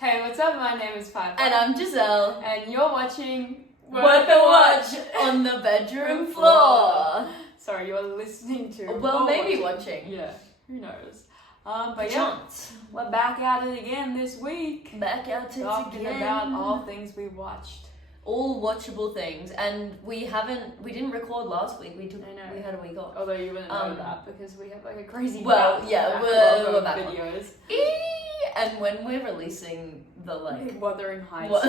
Hey, what's up? My name is Piper. And I'm Giselle. And you're watching Worth the Watch on the bedroom floor. Sorry, you're listening to. Well, maybe watching. Yeah, who knows? But yeah, we're back at it again this week. Back at it Talking again. about all things we watched. All watchable things, and we didn't record last week. We had a week off. Although you wouldn't know that because we have like a crazy we're back videos. And when we're releasing the Wuthering Heights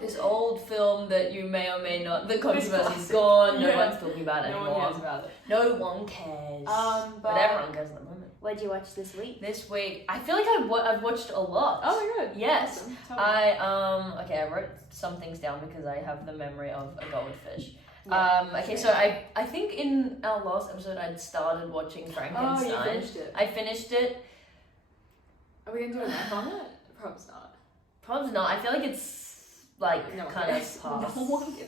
this old film that you may or may not, the controversy's gone, no one's talking about it anymore. No one cares about it. No one cares. But everyone cares at the moment. What did you watch this week? This week, I feel like I've watched a lot. Oh my god. Yes. Awesome. I wrote some things down because I have the memory of a goldfish. Yeah, so I think in our last episode I'd started watching Frankenstein. Oh, you finished it. I finished it. Are we gonna do a map on it? Probably not. Probably not. I feel like it's like kind of past.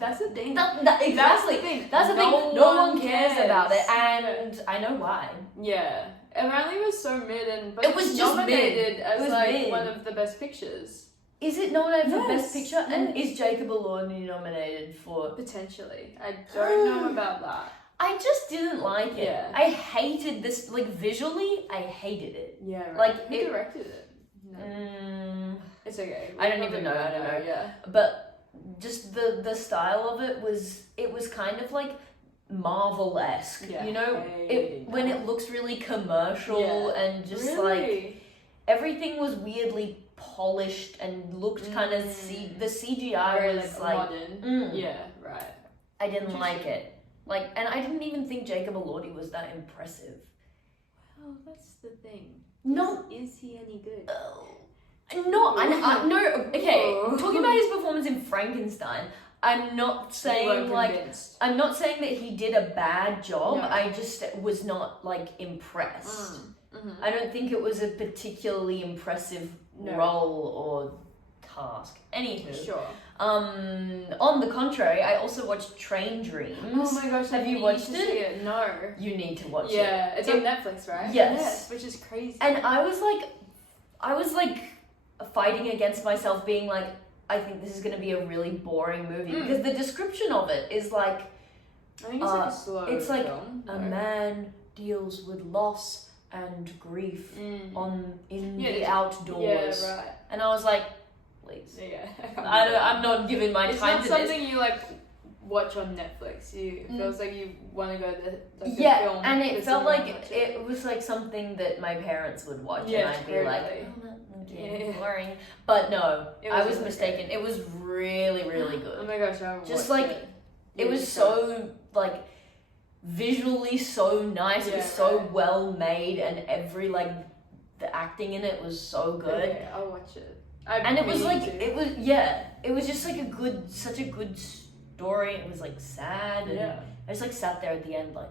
That's the thing. Exactly. That's the thing. No one cares about it, and I know why. Yeah. Apparently it was so mid, but it was just nominated as mid. one of the best pictures. Is it nominated for Best Picture? Yes. And is Jacob Elordi nominated for... Potentially. I don't know about that. I just didn't like it. Yeah. I hated this, visually, I hated it. Yeah, right. Who directed it? No. It's okay. I don't even know. Yeah. But just the style of it was kind of like Marvel-esque. Yeah. You know, when it looks really commercial and just everything was weirdly polished and looked kind of the CGI very, was modern. Yeah, right. I didn't like it. And I didn't even think Jacob Elordi was that impressive. Well, that's the thing. No, is he any good? No, no. Okay, talking about his performance in Frankenstein, I'm not saying that he did a bad job. No. I just was not impressed. Mm-hmm. I don't think it was a particularly impressive role or task. Anywho. Sure. On the contrary, I also watched Train Dreams. Oh my gosh, have you watched it? No. You need to watch it. Yeah, it's on Netflix, right? Yes. Which is crazy. And I was fighting against myself being like, I think this is going to be a really boring movie because the description of it is I think it's a slow it's film. A man deals with loss and grief in the outdoors. Yeah, right. And I was like, please. Yeah. I'm not giving my time to this. It's not something you watch on Netflix. It feels like you want to go to the film. And it felt like it was something that my parents would watch, and I'd be like, boring. But no, I was mistaken. It was really, really good. Oh my gosh, I just it was so visually so nice. It was so well made, and every the acting in it was so good. Okay, I'll watch it. It was just such a good story. It was sad, and I just sat there at the end bro.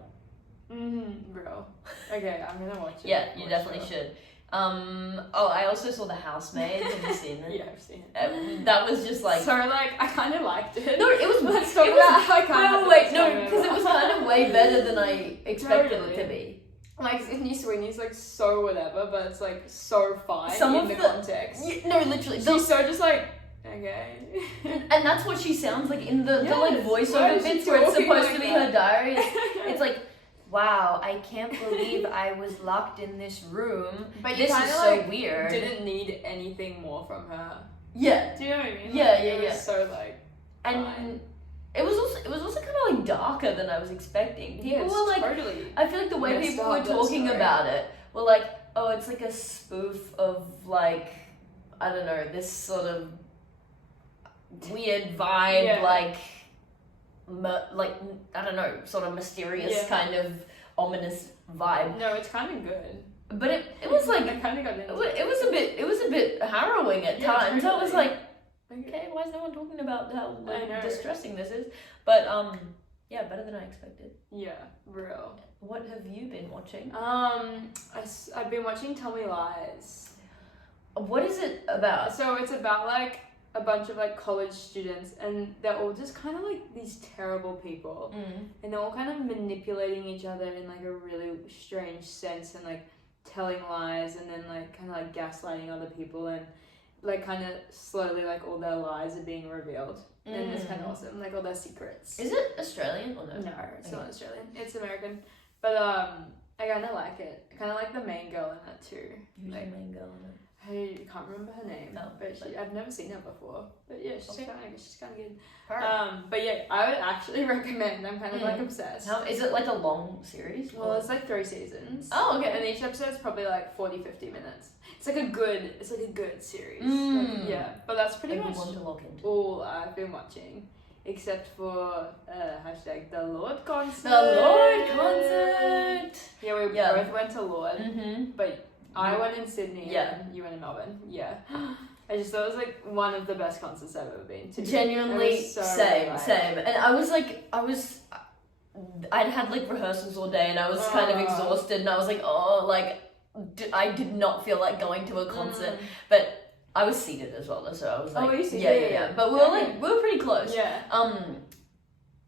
Okay, I'm gonna watch it. Yeah, you definitely should. I also saw The Housemaids. Have you seen it? Yeah, I've seen it. That was just so I kind of liked it. No, it was. Let's talk about how I kind of. Wait, no, because it was kind of way better than I expected it to be. Sydney Sweeney's so whatever, but it's so fine in the context. No, literally. She's so just okay. And that's what she sounds like in the voiceover bits where it's supposed to be her diary. It's wow, I can't believe I was locked in this room. But this is so weird. Didn't need anything more from her. Yeah. Do you know what I mean? Yeah, it was so and fine. It was also kind of darker than I was expecting. People were totally. I feel like the way people were talking about it were oh, it's a spoof of I don't know, this sort of weird vibe, I don't know, sort of mysterious kind of ominous vibe. No, it's kind of good. But it was I kind of got into it. It was a bit harrowing at times. I was okay, why is no one talking about how distressing this is? But better than I expected. Yeah, real. What have you been watching? I've been watching Tell Me Lies. What is it about? So it's about a bunch of college students, and they're all just kind of these terrible people, and they're all kind of manipulating each other in a really strange sense, and telling lies and then like kind of like gaslighting other people, and like kind of slowly like all their lies are being revealed. And it's kind of awesome, like all their secrets. Is it Australian or no? No, it's not Australian. It's American. But I kind of like it. I kind of like the main girl in it too. Who's like, the main girl in it? I can't remember her name. No, but I've never seen her before. But yeah, she's Okay. kind of good. Alright. But yeah, I would actually recommend. I'm kind of like obsessed. Is it like a long series? Well, it's like 3 seasons. Oh, okay. And each episode's probably like 40-50 minutes. It's like a good series. Mm. Like, yeah, but that's pretty Maybe much one to lock into. all I've been watching, except for hashtag the Lord concert. The Lord concert. Yeah, we both went to Lord, but I went in Sydney. Yeah. And you went in Melbourne. Yeah. I just thought it was like one of the best concerts I've ever been to. Genuinely, so same. And I'd had like rehearsals all day, and I was kind of exhausted, and I was like, I did not feel like going to a concert, but I was seated as well, so I was like, were you seated? Yeah. But we were pretty close. Yeah.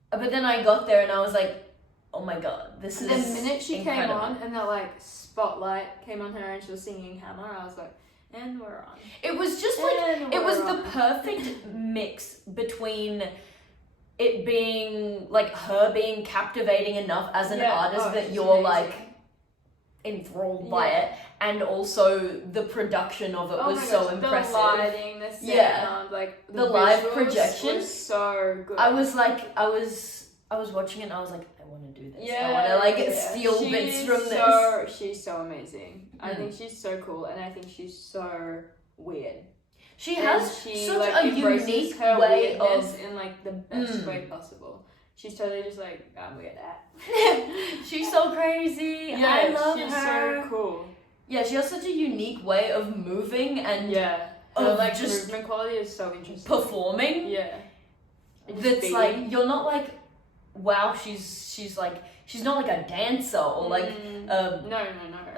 But then I got there, and I was like, oh my god, this is the minute she incredible. came on, and that like spotlight came on her, and she was singing Hammer, I was like, and we're on. It was just like, it was the perfect mix between it being like her being captivating enough as an artist that you're like enthralled by it, and also the production of it was so impressive. The lighting, the sound, like the live projection was so good. I was watching it, and I was like, I want to do this. I want to like steal bits from this. She's so amazing. I think she's so cool, and I think she's so weird. She has such a unique her way of in like the best way possible. She's totally just like, I'm weird at. She's so crazy. Yeah, I love she's her. so cool. Yeah, she has such a unique way of moving and her like just movement quality is so interesting. Performing. Yeah. That's like, you're not like, wow, she's like, she's not like a dancer or like no.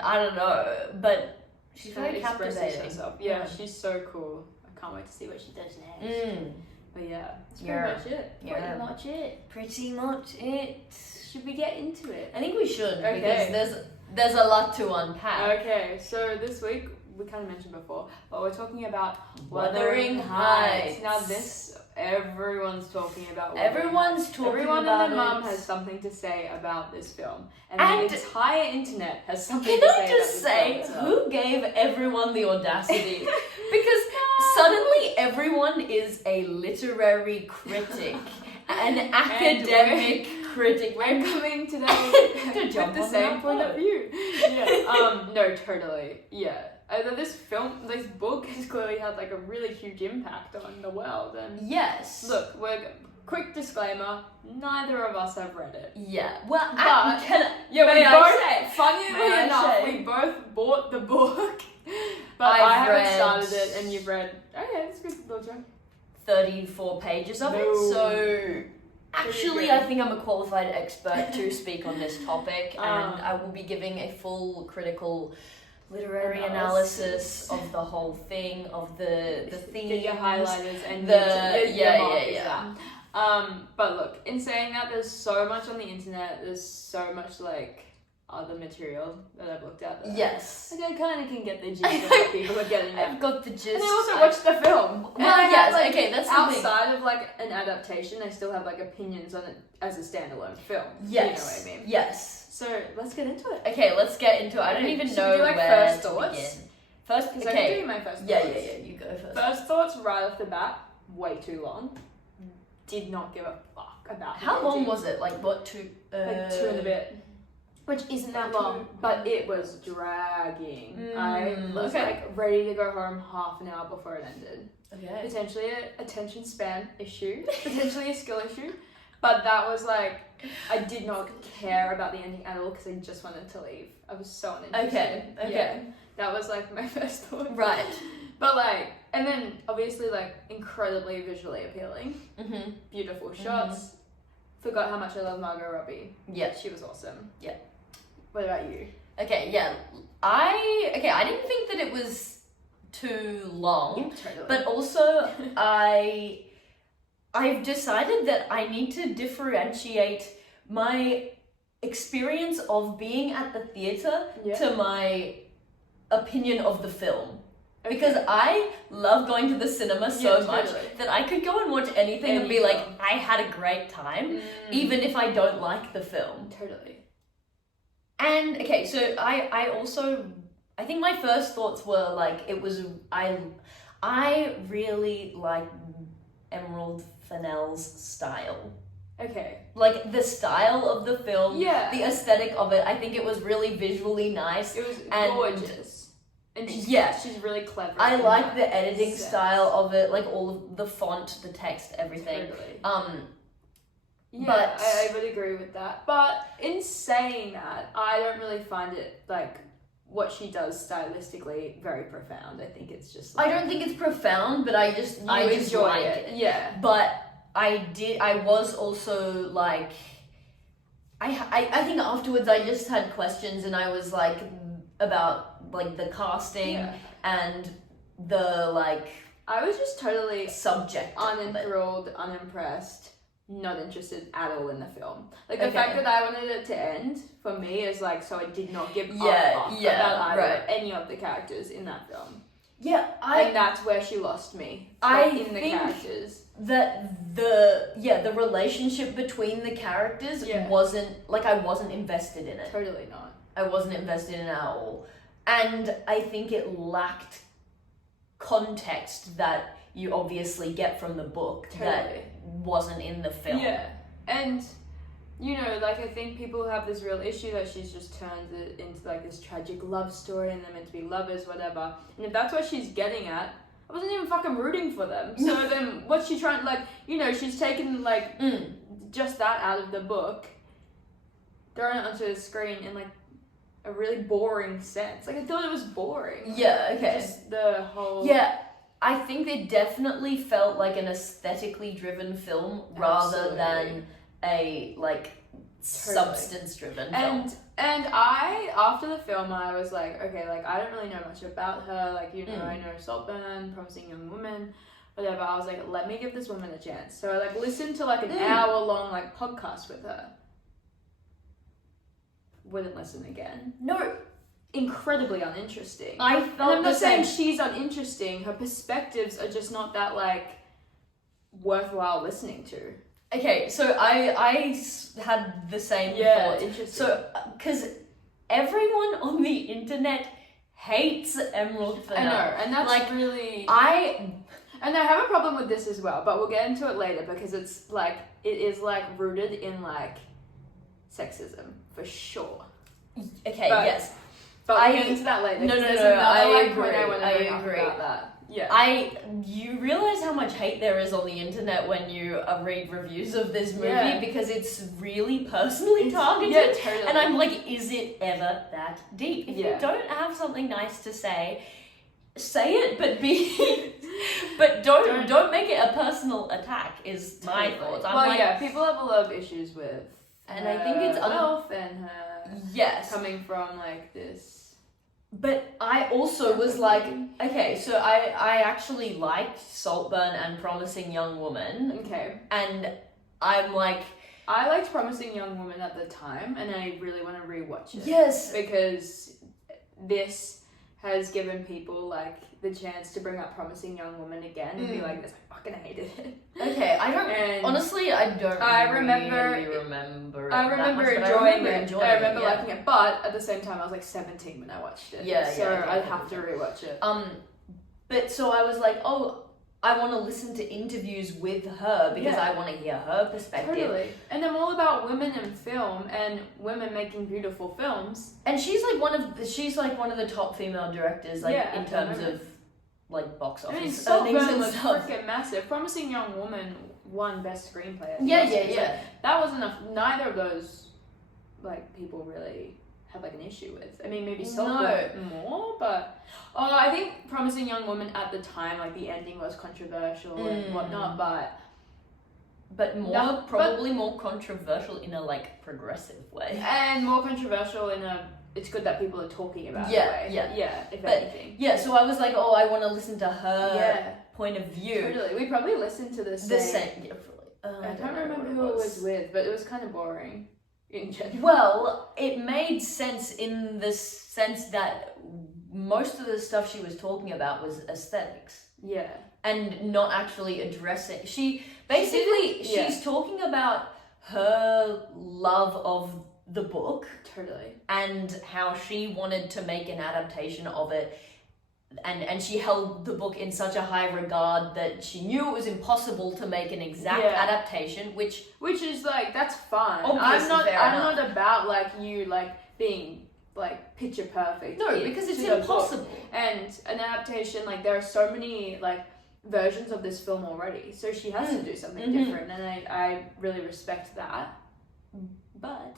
I don't know, but she's kind very of expresses captivating. herself. Yeah, she's so cool. I can't wait to see what she does next. But yeah, that's pretty much it. Pretty much it. Should we get into it? I think we should, because there's a lot to unpack. Okay, so this week we kind of mentioned before, but we're talking about Wuthering Heights. Now this, everyone's talking about. Everyone and their mum has something to say about this film, and the entire internet has something to say about this film. Can I just say, who gave everyone the audacity? Because suddenly everyone is a literary critic, an academic critic. We're coming today with the same point of view. Yeah. No, totally. Yeah. This book has clearly had like a really huge impact on the world. And yes. Look, quick disclaimer: neither of us have read it. Yeah. Well, funnily enough, we both bought the book, but I haven't started it, and you've read. Okay, that's a good little joke. 34 pages of it. So actually, I think I'm a qualified expert to speak on this topic, and I will be giving a full critical literary analysis of the whole thing, of the themes. Get your highlighters and but look, in saying that, there's so much on the internet. There's so much like other material that I've looked at. Yes. Like I kind of can get the gist of what people are getting at. I've got the gist. And I also watched the film. Well, yes, okay, that's outside of like an adaptation, I still have like opinions on it as a standalone film. Yes. You know what I mean? Yes. So let's get into it. Okay, let's get into it. I don't even know we do, like, where first to thoughts? begin. First, I can do my first thoughts. Yeah, you go first. First thoughts right off the bat, way too long. Did not give a fuck about How long was it? Like what, two? Like 2 and a bit. Which isn't that long, but it was dragging. I was like ready to go home half an hour before it ended. Okay. Potentially an attention span issue, potentially a skill issue, but that was like, I did not care about the ending at all because I just wanted to leave. I was so uninterested. Okay. Yeah, that was like my first thought. Right. But like, and then obviously like incredibly visually appealing. Mm-hmm. Beautiful shots. Forgot how much I love Margot Robbie. Yeah. She was awesome. Yeah. What about you? Okay, yeah. I didn't think that it was too long. Totally. But also I've decided that I need to differentiate my experience of being at the theatre to my opinion of the film. Because I love going to the cinema so much that I could go and watch anything and be like, I had a great time, even if I don't like the film. Totally. And, okay, so I think my first thoughts were, like, I really like Emerald Fennell's style. Okay. Like, the style of the film, the aesthetic of it, I think it was really visually nice. It was gorgeous. And she's really clever. I like the editing style of it, like all of the font, the text, everything. Totally. But I would agree with that. But in saying that, I don't really find it, like, what she does stylistically very profound. I think it's just like, I don't think it's profound, but I just enjoy like it. Yeah. But I was also like, I think afterwards I just had questions, and I was like, about like the casting and the like, I was just totally subject, unenthralled, unimpressed, not interested at all in the film. Like the fact that I wanted it to end for me is like, so I did not give a fuck about any of the characters in that film. And that's where she lost me. In the characters. That the relationship between the characters wasn't, like, I wasn't invested in it. Totally not. I wasn't invested in it at all. And I think it lacked context that you obviously get from the book that wasn't in the film. Yeah. And, you know, like, I think people have this real issue that she's just turned it into, like, this tragic love story and they're meant to be lovers, whatever. And if that's what she's getting at, I wasn't even fucking rooting for them. So then what's she trying, like, you know, she's taken, like, just that out of the book, thrown it onto the screen in, like, a really boring sense. Like, I thought it was boring. Yeah, okay. Just the whole... Yeah, I think it definitely felt like an aesthetically driven film rather than a, like, substance driven film. And I, after the film, I was like, okay, like, I don't really know much about her. Like, you know, I know Saltburn, Promising Young Woman, whatever. I was like, let me give this woman a chance. So I, like, listened to, like, an hour-long, like, podcast with her. Wouldn't listen again. No. Incredibly uninteresting. I felt and I'm not saying she's uninteresting. Her perspectives are just not that, like, worthwhile listening to. Okay, so I had the same thoughts. Interesting. So, because everyone on the internet hates Emerald Fennell. I know, and that's like, really... And I have a problem with this as well, but we'll get into it later because it's, like, it is, like, rooted in, like, sexism, for sure. Okay, yes. But we'll get into that later. No, I agree. I agree about that. Yeah. You realize how much hate there is on the internet when you read reviews of this movie because it's really personally targeted. Yeah, totally. And I'm like, is it ever that deep? If you don't have something nice to say it, but don't make it a personal attack. Is my thoughts. People have a lot of issues with. And I think it's wealth and her coming from like this. But I also was like, okay, so I actually liked Saltburn and Promising Young Woman. Okay. And I'm like, I liked Promising Young Woman at the time, and I really want to rewatch it. Yes. Because this has given people like the chance to bring up Promising Young Woman again and be like, this, I fucking hated it. Okay, I don't remember enjoying it. I remember liking it, but at the same time I was like 17 when I watched it. So I'd have to rewatch it. But so I was like, I want to listen to interviews with her because I want to hear her perspective. Totally. And I'm all about women in film and women making beautiful films. And she's like one of the top female directors, like in terms of like box office earnings and stuff. Freaking massive. Promising Young Woman won Best Screenplay. Yeah. That was enough. Neither of those like people really have like an issue with. I mean, maybe more, but I think Promising Young Woman at the time, like the ending was controversial and whatnot, but more controversial in a like progressive way, and more controversial in a it's good that people are talking about it way. Anything. So I was like, I want to listen to her point of view. Totally. We probably listened to the same. I don't remember who it was with, but it was kind of boring. In general. Well, it made sense in the sense that most of the stuff she was talking about was aesthetics. Yeah. And not actually addressing. She's talking about her love of the book. Totally. And how she wanted to make an adaptation of it. And she held the book in such a high regard that she knew it was impossible to make an exact adaptation, which is like, that's fine. I'm not about like you like being like picture perfect. No, because it's impossible. And an adaptation, like there are so many like versions of this film already, so she has to do something different, and I really respect that. But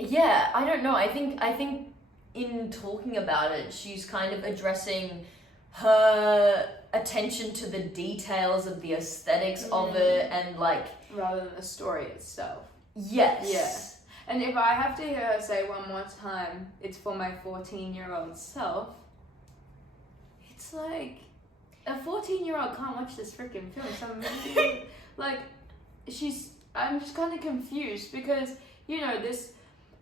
yeah, I don't know. I think in talking about it, she's kind of addressing her attention to the details of the aesthetics of it, and like rather than the story itself. Yes. Yeah. And if I have to hear her say one more time, it's for my 14-year-old self, it's like, a 14-year-old can't watch this freaking film. So like, I'm just kind of confused because, you know, this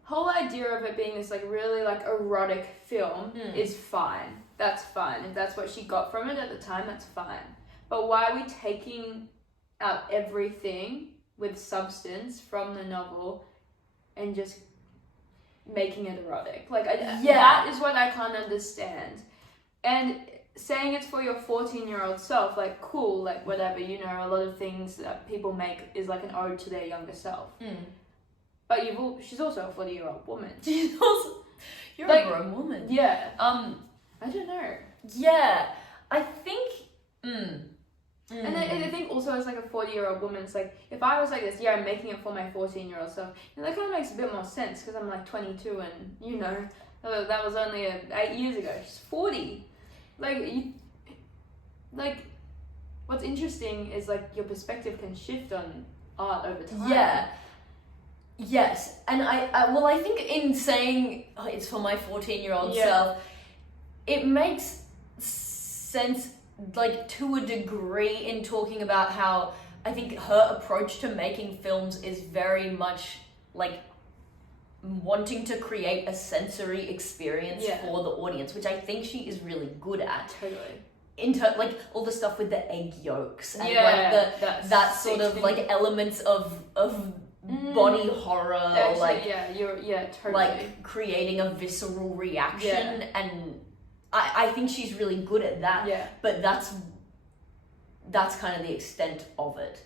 whole idea of it being this like really like erotic film is fine. That's fine. If that's what she got from it at the time, that's fine. But why are we taking out everything with substance from the novel and just making it erotic? Like, that is what I can't understand. And saying it's for your 14-year-old self, like, cool, like, whatever, you know, a lot of things that people make is like an ode to their younger self. But she's also a 40-year-old woman. You're like, a grown woman. Yeah. I don't know. Yeah. I think... And I think also as like a 40-year-old woman, it's like, if I was like this, I'm making it for my 14-year-old self. And that kind of makes a bit more sense because I'm like 22 and, you know, that was only 8 years ago. She's 40. Like, what's interesting is like your perspective can shift on art over time. Yeah. Yes. And I think in saying it's for my 14-year-old self, it makes sense, like, to a degree, in talking about how I think her approach to making films is very much like wanting to create a sensory experience for the audience, which I think she is really good at. Totally. Like all the stuff with the egg yolks and like that sort of like elements of body horror, actually, or like totally, like creating a visceral reaction, and I think she's really good at that. But that's kind of the extent of it.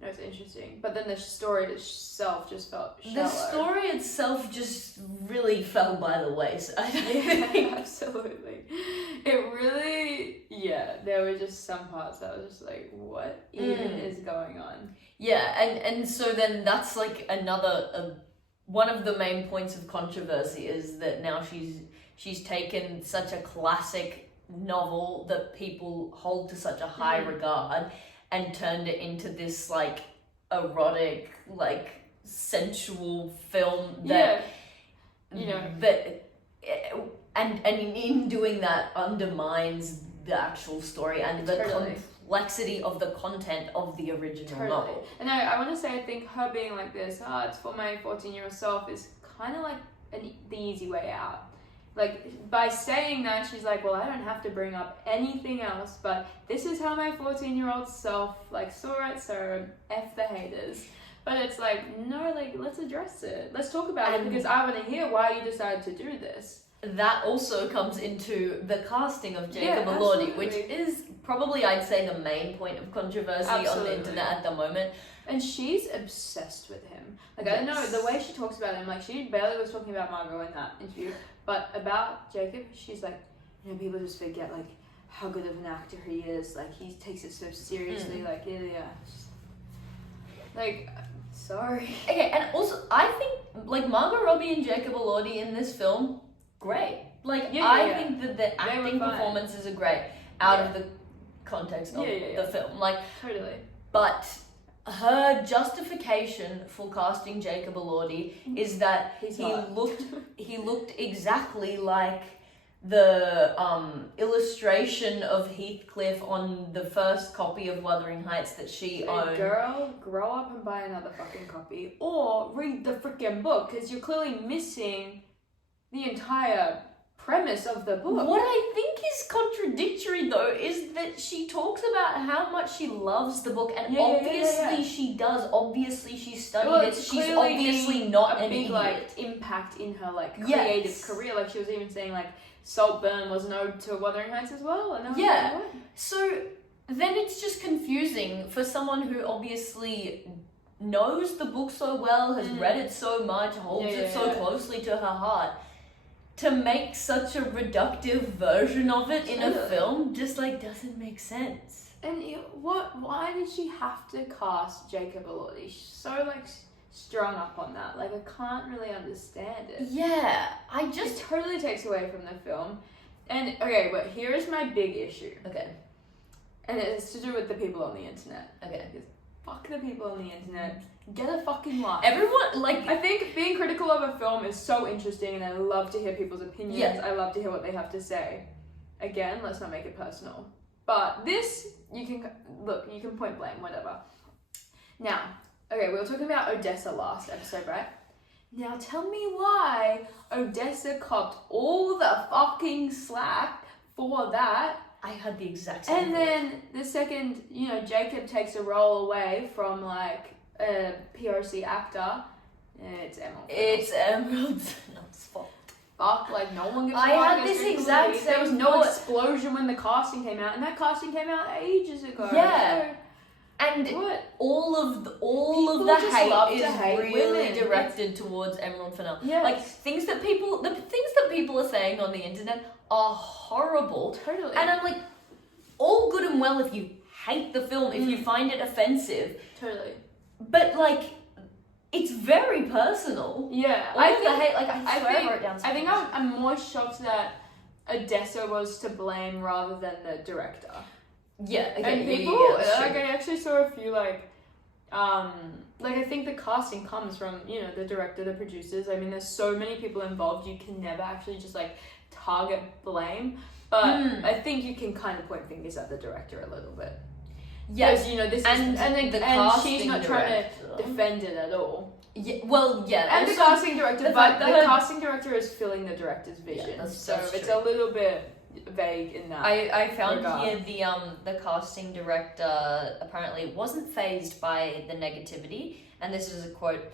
That's interesting. But then the story itself just felt shallow. The story itself just really fell by the wayside. Absolutely. It really, there were just some parts that I was just like, what even is going on? Yeah, and so then that's like another, one of the main points of controversy is that now she's taken such a classic novel that people hold to such a high regard and turned it into this like erotic, like sensual film that you know, that and in doing that undermines the actual story and the complexity of the content of the original novel. And I want to say, I think her being like this, it's for my 14-year-old self, is kind of like the easy way out. Like, by saying that, she's like, well, I don't have to bring up anything else, but this is how my 14-year-old self, like, saw it, so F the haters. But it's like, no, like, let's address it. Let's talk about it, because I want to hear why you decided to do this. That also comes into the casting of Jacob Elordi, which is probably, I'd say, the main point of controversy on the internet at the moment. And she's obsessed with him. Like, I don't know, the way she talks about him, like, she barely was talking about Margot in that interview. But about Jacob, she's like, you know, people just forget, like, how good of an actor he is. Like, he takes it so seriously. Like, just, like, sorry. Okay, and also, I think, like, Margot Robbie and Jacob Elordi in this film, great. Like, I think that the acting performances are great out of the context of the film. Like, totally. But her justification for casting Jacob Elordi is that he looked exactly like the illustration of Heathcliff on the first copy of Wuthering Heights that she owned. Girl, grow up and buy another fucking copy, or read the freaking book, because you're clearly missing the entire premise of the book. What I think is contradictory though is that she talks about how much she loves the book, and obviously she does. Obviously she studied it. She's obviously not an big idiot. like impact in her like creative career. Like she was even saying like Saltburn was an ode to Wuthering Heights as well. And I was like, what? So then it's just confusing for someone who obviously knows the book so well, has read it so much, holds it so closely to her heart, to make such a reductive version of it in a film just like doesn't make sense. And why did she have to cast Jacob Elordi? She's so like strung up on that. Like I can't really understand it. Yeah, it totally takes away from the film. And okay, but here is my big issue. Okay. And it's to do with the people on the internet. Okay. Because fuck the people on the internet. Get a fucking life. Everyone, like... I think being critical of a film is so interesting and I love to hear people's opinions. Yeah. I love to hear what they have to say. Again, let's not make it personal. But this, you can point blame, whatever. Now, okay, we were talking about Odessa last episode, right? Now tell me why Odessa copped all the fucking slack for that. I had the exact same And thought. then the second, Jacob takes a role away from like a POC actor, it's Emerald. It's Emerald Fennell's fault. Fuck, like no one gives a I fuck. had this exact same There was no thought. explosion when the casting came out, and that casting came out ages ago. Yeah. And What? all of the People just love hate to is hate really women. directed towards Emerald Fennell. Yes. Like the things that people are saying on the internet are horrible. Totally. And I'm like, all good and well if you hate the film, if you find it offensive. Totally. But like, it's very personal. Yeah. I wrote down I think I'm more shocked that Odessa was to blame rather than the director. Yeah, okay, And people, I actually saw a few I think the casting comes from, the director, the producers. I mean, there's so many people involved, you can never actually just target blame. But I think you can kind of point fingers at the director a little bit. Yes, Because, this and is, and casting she's not trying director. to defend it at all. Yeah, well, yeah. And also, the casting director, the but fact the that casting director is filling the director's vision. that's it's true. a little bit vague in that. I found regard. here the casting director apparently wasn't fazed by the negativity, and this is a quote.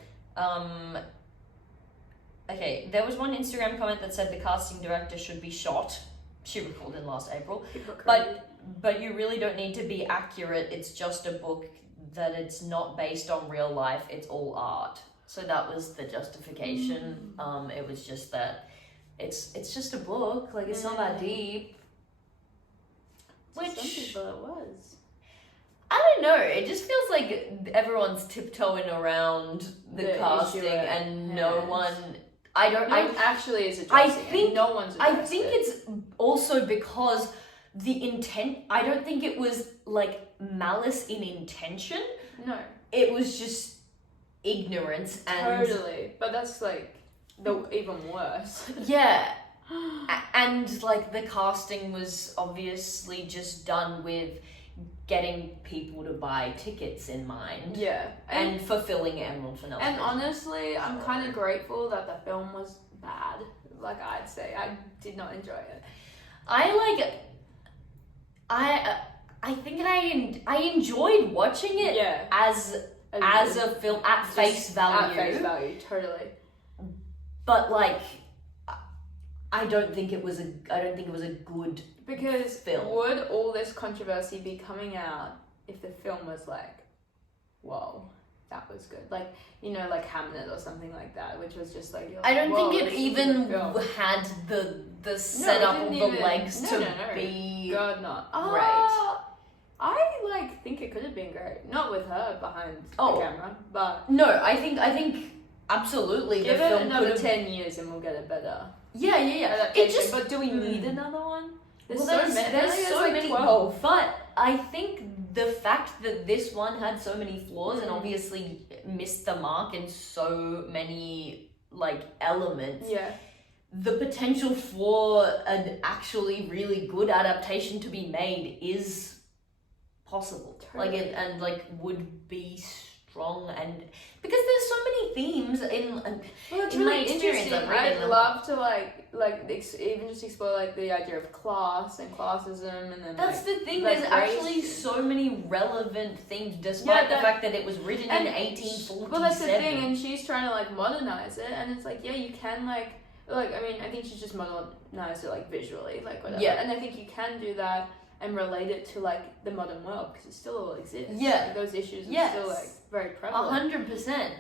Okay, there was one Instagram comment that said the casting director should be shot. She recalled in last April, but you really don't need to be accurate. It's just a book that it's not based on real life. It's all art. So that was the justification. It was just that it's just a book. Like it's not that deep. Which some people it was. I don't know. It just feels like everyone's tiptoeing around the casting, and no one. Actually is addressing no one's addressing I think it's also because the intent. I don't think it was like malice in intention. No. It was just ignorance and totally. But that's even worse. Yeah. And like the casting was obviously just done with getting people to buy tickets in mind. Yeah. And fulfilling Emerald Fennell. And honestly, I'm kind of grateful that the film was bad. I'd say I did not enjoy it. I think I enjoyed watching it as a film at face value. At face value, totally. But I don't think it was a good because film. Would all this controversy be coming out if the film was whoa, that was good, like Hamnet or something like that, which was just I don't think it even had the setup or the legs to be God not great. I think it could have been great, not with her behind the camera, but no, I think absolutely give the film it another could've... 10 years and we'll get it better. Yeah. It just. But do we need another one? There's so many. 12. But I think the fact that this one had so many flaws and obviously missed the mark in so many elements. Yeah. The potential for an actually really good adaptation to be made is possible. Totally. And would be wrong, and because there's so many themes in well, it's in really my experience. interesting. I'd love to even just explore like the idea of class and classism, and then that's the thing. like There's race. actually so many relevant themes, despite the fact that it was written in 1847. Well, that's the thing, and she's trying to like modernize it, and it's like, yeah, you can like I mean, I think she's just modernized it like visually, like whatever. Yeah. And I think you can do that and relate it to like the modern world because it still all exists. Yeah. Like, those issues are Yes. still like very prevalent. 100%.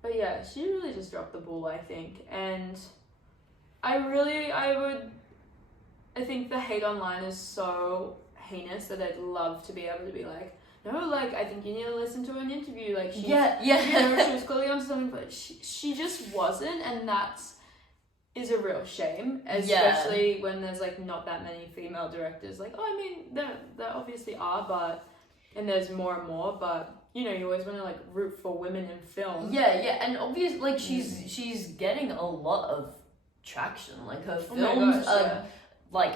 But yeah, she really just dropped the ball, I think, and I think the hate online is so heinous that I'd love to be able to be like, no, like, I think you need to listen to an interview, like, she, Yeah. you know, she was clearly on something, but she just wasn't, and is a real shame, especially when there's like not that many female directors. Like, I mean, there obviously are, and there's more and more, but you know, you always want to like root for women in film. Yeah, and obviously, like, she's getting a lot of traction. Like, her films are like,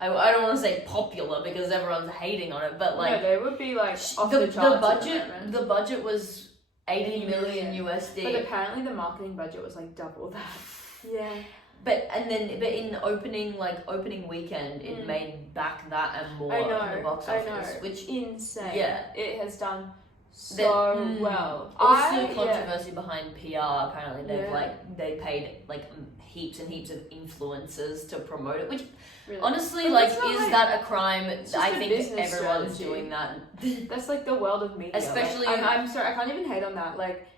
I don't want to say popular because everyone's hating on it, but like, no, they would be like off the charts. The budget was 80 million USD, but apparently the marketing budget was like double that. Yeah. But in opening weekend, it made back that and more in the box office, which insane. Yeah, it has done so well. Also, controversy behind PR. Apparently, they paid like heaps and heaps of influencers to promote it, which really? Honestly, but like, is that a crime? I think everyone's strategy. Doing that. That's like the world of media. Especially, like, I'm sorry, I can't even hate on that. Like,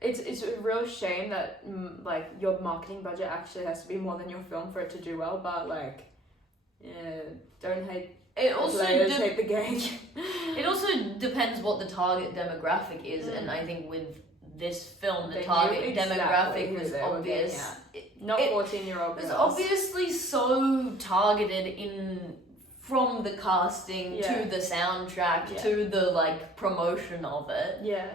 it's a real shame that like your marketing budget actually has to be more than your film for it to do well. But like, don't hate. It also hate the game. It also depends what the target demographic is, and I think with this film, the target demographic was obvious. Not 14-year-old girls. It was obviously so targeted from the casting to the soundtrack to the like promotion of it. Yeah.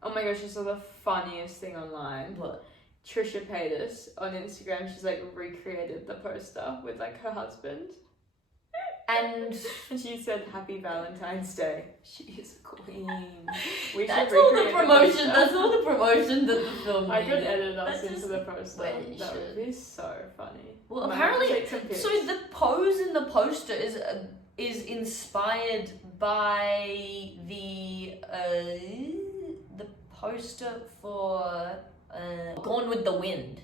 Oh my gosh, I saw the funniest thing online. What? Trisha Paytas on Instagram, she's like recreated the poster with like her husband. And she said, "Happy Valentine's Day." She is a queen. That's all the promotion. That's all the promotion that the film. I could edit us into the poster. That would be so funny. Well, apparently, so the pose in the poster is inspired by the poster for Gone with the Wind.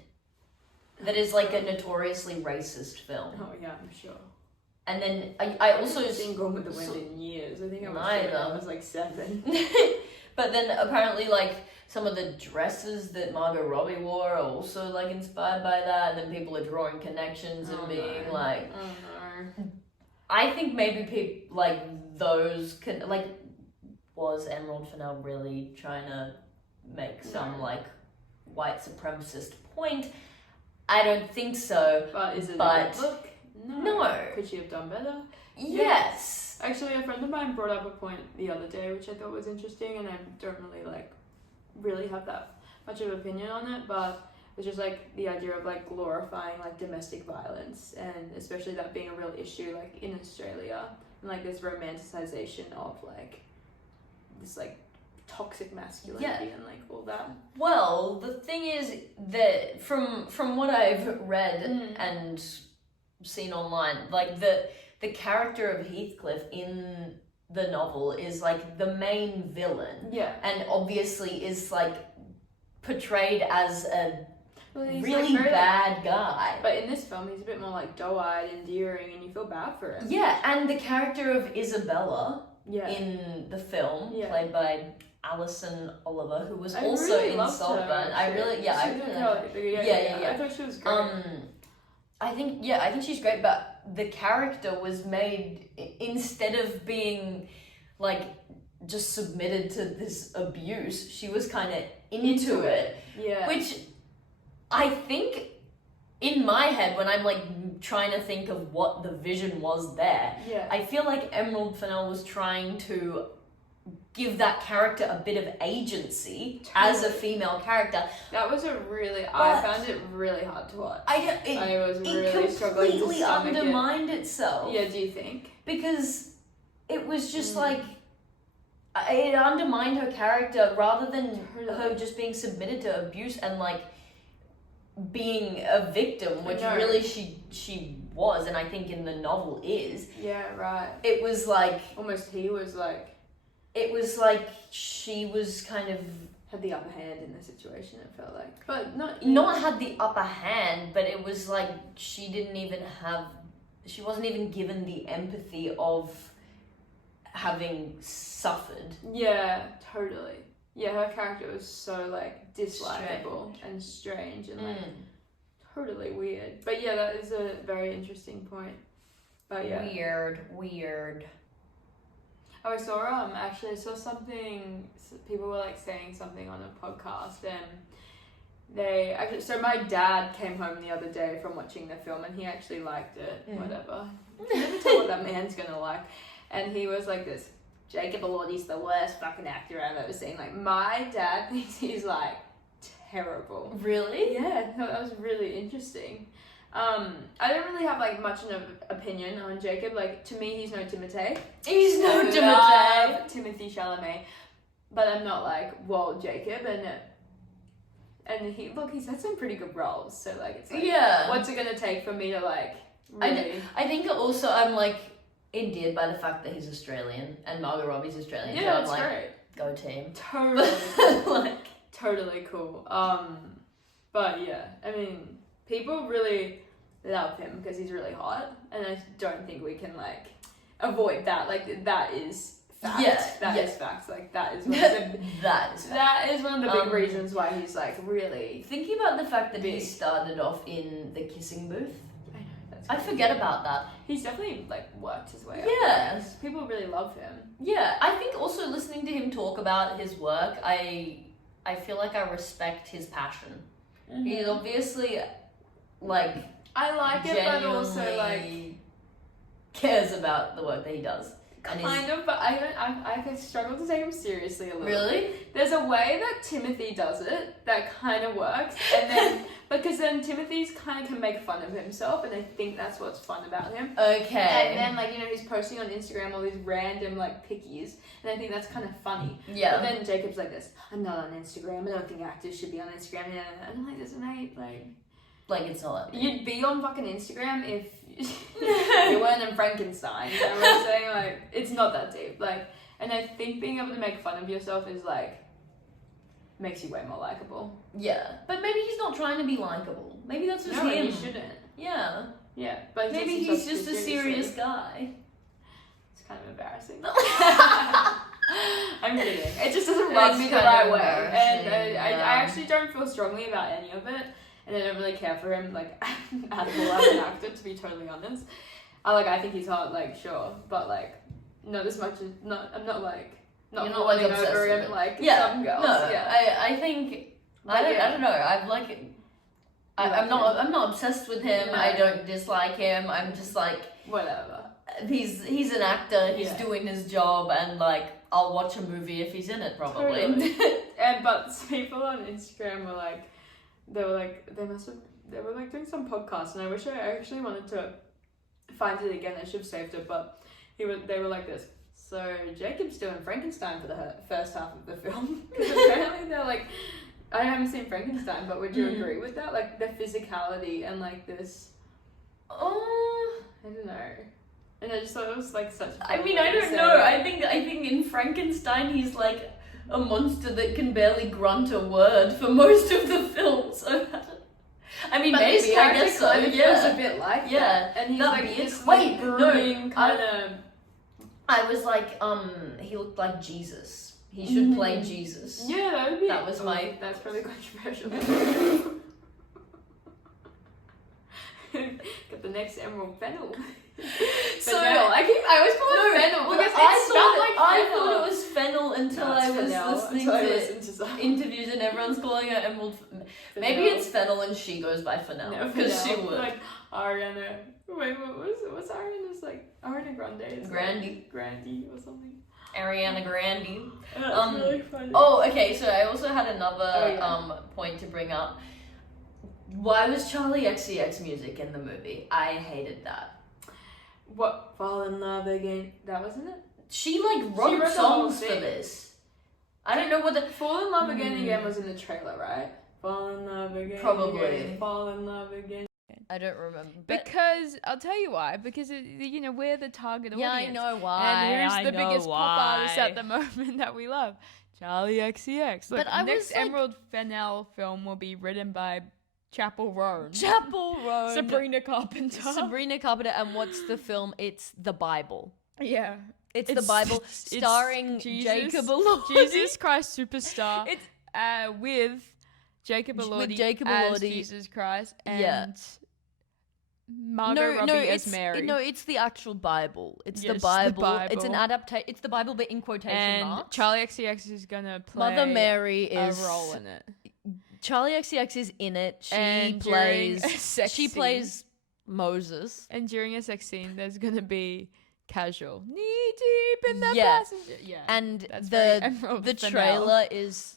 That is like a notoriously racist film. Oh yeah, I'm sure. And then I also haven't seen Gone with the Wind in years. I think I was like 7. But then apparently like some of the dresses that Margot Robbie wore are also like inspired by that, and then people are drawing connections and being like, I think maybe people like those can like, was Emerald Fennell really trying to make some like white supremacist point? I don't think so. But is it a good look? No. Could she have done better? Yes. Actually, a friend of mine brought up a point the other day which I thought was interesting, and I don't really have that much of an opinion on it, but it's just like the idea of like glorifying like domestic violence, and especially that being a real issue like in Australia, and like this romanticization of like this like toxic masculinity and like all that. Well, the thing is that from what I've read and seen online, like the character of Heathcliff in the novel is like the main villain, and obviously is like portrayed as a really like bad guy. But in this film, he's a bit more like doe-eyed, endearing, and you feel bad for him. Yeah, and the character of Isabella in the film, played by Alison Oliver, who was also in Saltburn. I thought she was great. I think she's great, but the character was made, instead of being like just submitted to this abuse, she was kind of into it. Yeah. Which I think in my head, when I'm like trying to think of what the vision was there, I feel like Emerald Fennell was trying to give that character a bit of agency as a female character. That was I found it really hard to watch. I was really struggling to completely undermined itself. Yeah, do you think? Because it was just like, it undermined her character rather than her just being submitted to abuse and like being a victim, which really she was, and I think in the novel is. Yeah, right. It was like almost he was like. It was like she was kind of had the upper hand in the situation. It felt like, but not had the upper hand, but it was like she wasn't even given the empathy of having suffered. Yeah, totally. Yeah, her character was so like dislikable and strange and like totally weird. But yeah, that is a very interesting point. But yeah, weird. Oh, I saw something. People were like saying something on a podcast, and so my dad came home the other day from watching the film, and he actually liked it. Whatever. You never tell what that man's gonna like. And he was like this, Jacob Elordi's the worst fucking actor I've ever seen. Like, my dad thinks he's like terrible. Really? Yeah, no, that was really interesting. I don't really have like much of an opinion on Jacob. Like, to me, he's no Timothée. He's no Timothée. Timothy Chalamet, but I'm not like, whoa, Jacob. And he's had some pretty good roles. So like, it's like, what's it gonna take for me to like really? I think also I'm like endeared by the fact that he's Australian and Margot Robbie's Australian. Yeah, so that's I'm like, great. Go team. Totally. Like totally cool. But yeah, I mean, people really love him because he's really hot, and I don't think we can like avoid that. Like, that is fact. That is fact. Like, that is one of the that is one of the big reasons why he's like really thinking about the fact that he started off in the kissing booth. I know, that's I forget about that. He's definitely like worked his way up. Yeah, people really love him. Yeah, I think also listening to him talk about his work, I feel like I respect his passion. He's obviously like I like it, but also like cares about the work that he does. Kind of, but I struggle to take him seriously a little. Really? There's a way that Timothy does it that kind of works, and then because then Timothy's kind of can make fun of himself, and I think that's what's fun about him. Okay. And then like, you know, he's posting on Instagram all these random like pickies, and I think that's kind of funny. Yeah. But then Jacob's like this, I'm not on Instagram. I don't think actors should be on Instagram. And I'm like, doesn't mate like it's not that big. You'd be on fucking Instagram if you weren't in Frankenstein. You know what I'm saying? Like, it's not that deep. Like, and I think being able to make fun of yourself is like makes you way more likable. Yeah, but maybe he's not trying to be likable. Maybe that's just him. No, he shouldn't. Yeah. Yeah, but maybe he's just a serious guy. It's kind of embarrassing. I'm kidding. It just doesn't rub me the right way, and I actually don't feel strongly about any of it. And I don't really care for him, like, at all as an actor, to be totally honest. I think he's hot, like, sure, but, like, not as much as, I'm not, like, not falling over him, like, some girls. No, yeah. I think, I don't know, I'm not obsessed with him, I don't dislike him, I'm just, like, whatever. He's an actor, he's doing his job, and, like, I'll watch a movie if he's in it, probably. Totally. But people on Instagram were, like, they were like doing some podcast, and I wish I actually wanted to find it again. I should have saved it, but they were like this. So Jacob's doing Frankenstein for the first half of the film, because apparently they're like, I haven't seen Frankenstein, but would you agree with that? Like the physicality and like this. I don't know. And I just thought it was like such. I mean, I don't know. I think in Frankenstein he's like a monster that can barely grunt a word for most of the film. So, I mean, but maybe I guess so. Kind of feels a bit like that. And he's that like this brooding kind of. I was like, he looked like Jesus. He should play Jesus. Yeah, that would be. That was my. That's probably controversial. Got the next Emerald Fennell. So I always call it Fennel because I thought it was Fennel until I was listening to interviews and everyone's calling her Emerald. Maybe it's Fennel and she goes by Fennel because she would. Like Ariana. Wait, what's Ariana's like? Ariana Grande. Grande or something. Ariana Grande. That's really funny. Oh, okay. So I also had another point to bring up. Why was Charlie XCX music in the movie? I hated that. What? Fall in Love Again? That wasn't it? she wrote the songs whole for thing. this. I don't know what the Fall in Love Again was in the trailer, right? Fall in love again. Probably. Again, fall in love again. I don't remember. Because I'll tell you why. Because we're the target audience. Yeah, I know why. And who's the biggest pop artist at the moment that we love? Charlie XCX. Look, But next Emerald Fennell film will be written by Chapel Roan. Sabrina Carpenter. And what's the film? It's the Bible. Yeah. It's the Bible starring Jacob Elordi. Jesus Christ Superstar. It's with Jacob Elordi as Jesus Christ and Margot Robbie as Mary. No, it's the actual Bible. It's the Bible. It's an adaptation. It's the Bible, but in quotation marks. And Charlie XCX is gonna play Mother Mary is a role in it. Charlie XCX is in it. She plays Moses. And during a sex scene, there's gonna be casual knee deep in the passenger. Yeah, and the trailer is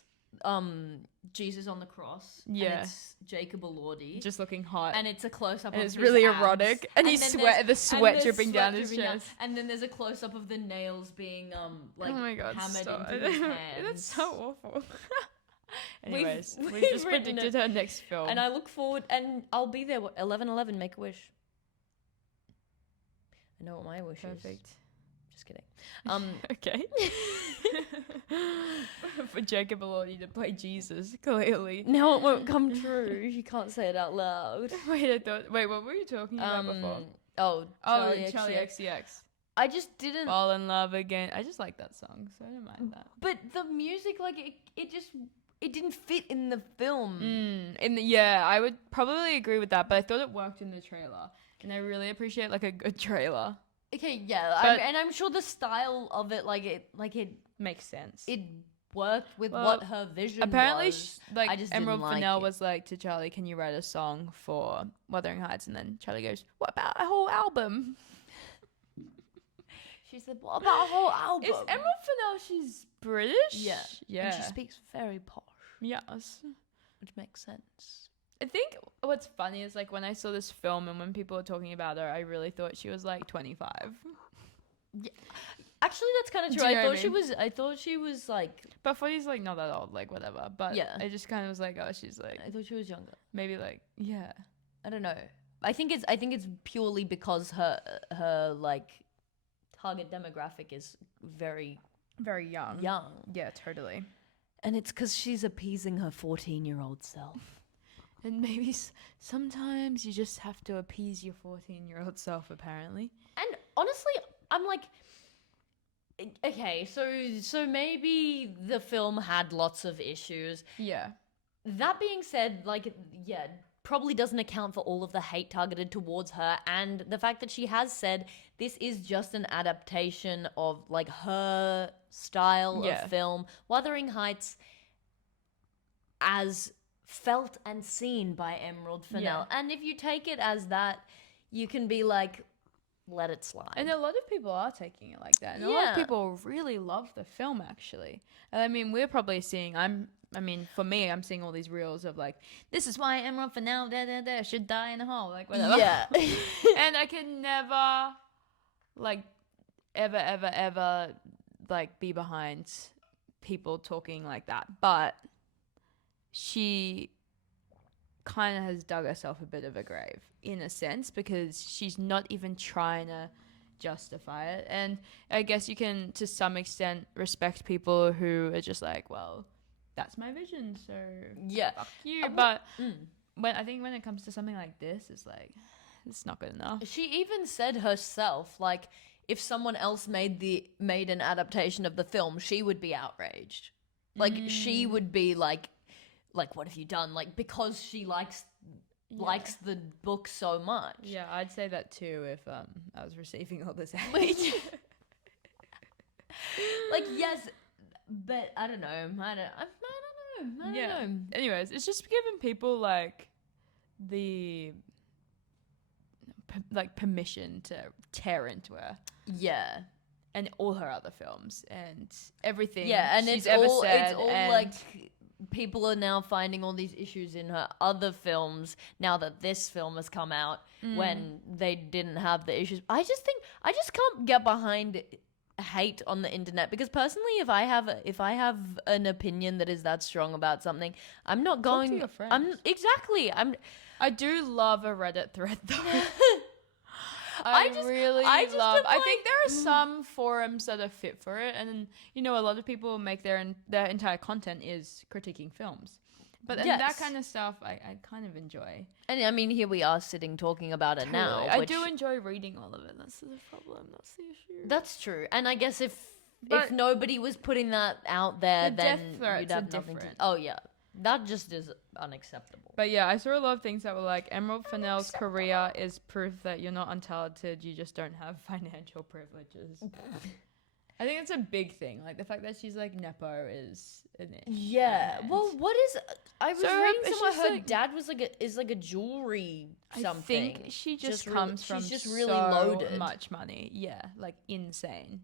Jesus on the cross. Yeah, and it's Jacob Elordi just looking hot, and it's a close up. And of it's his really abs. erotic, and he's the sweat dripping down his chest. And then there's a close up of the nails being oh my God, hammered into his hands. That's so awful. Anyways, we've just written predicted her next film, and I look forward, and I'll be there. 11/11, make a wish. I know what my wish is. Perfect. Just kidding. Okay. For Jacob Elordi to play Jesus, clearly. No, it won't come true. You can't say it out loud. Wait, what were you talking about before? Charlie XCX. I just didn't fall in love again. I just like that song, so I don't mind that. But the music, it didn't fit in the film. I would probably agree with that, but I thought it worked in the trailer, and I really appreciate a good trailer. Okay, yeah, and I'm sure the style of it, it makes sense. It worked with what her vision apparently was. I just Emerald Fennell was like to Charlie, "Can you write a song for Wuthering Heights?" And then Charlie goes, "What about a whole album?" She said, "What about a whole album?" Is Emerald Fennell? She's British. Yeah. And she speaks very posh. Yes, which makes sense. I think what's funny is when I saw this film and when people were talking about her, I really thought she was 25. Yeah. Actually, that's kind of true. I thought she was But 40's not that old, whatever. But yeah, I just kind of was oh, she's I thought she was younger. Maybe yeah. I don't know. I think it's purely because her target demographic is very, very young. Yeah, totally. And it's because she's appeasing her 14-year-old self. And maybe sometimes you just have to appease your 14-year-old self, apparently. And honestly, I'm okay, so maybe the film had lots of issues. Yeah. That being said, probably doesn't account for all of the hate targeted towards her, and the fact that she has said this is just an adaptation of her style of film, Wuthering Heights, as felt and seen by Emerald Fennell. And if you take it as that, you can be let it slide. And a lot of people are taking it like that. And a lot of people really love the film, actually. And I mean, we're probably seeing, for me, I'm seeing all these reels of this is why Emerald Fennell should die in a hole, whatever. Yeah. And I can never, ever, be behind people talking like that. But she kind of has dug herself a bit of a grave in a sense, because she's not even trying to justify it. And I guess you can to some extent respect people who are just well, that's my vision, so fuck you. But when it comes to something like this, it's it's not good enough. She even said herself, if someone else made an adaptation of the film, she would be outraged. She would be what have you done? Because she likes the book so much. Yeah, I'd say that too if I was receiving all this hate. Yes, but I don't know. I don't know. Anyways, it's just giving people the permission to tear into her. Yeah. And all her other films and everything. Yeah, and she's it's all said, people are now finding all these issues in her other films now that this film has come out when they didn't have the issues. I just can't get behind hate on the internet, because personally, if I have an opinion that is that strong about something, I'm not going. Talk to your friends. I do love a Reddit thread though. I think there are some forums that are fit for it, and a lot of people make their entire content is critiquing films. But that kind of stuff I kind of enjoy. And I mean, here we are sitting talking about it now. I do enjoy reading all of it. That's the problem. That's the issue. That's true. And I guess if nobody was putting that out there, then you'd have nothing to... Oh, yeah. That just is unacceptable. But yeah, I saw a lot of things that were like, Emerald Fennell's career is proof that you're not untalented, you just don't have financial privileges. I think it's a big thing. Like, the fact that she's, like, Nepo is an issue. Yeah. Well, what is... I was reading somewhere her dad was is a jewelry something. I think she just comes from she's just really so loaded. Much money. Yeah, like, insane.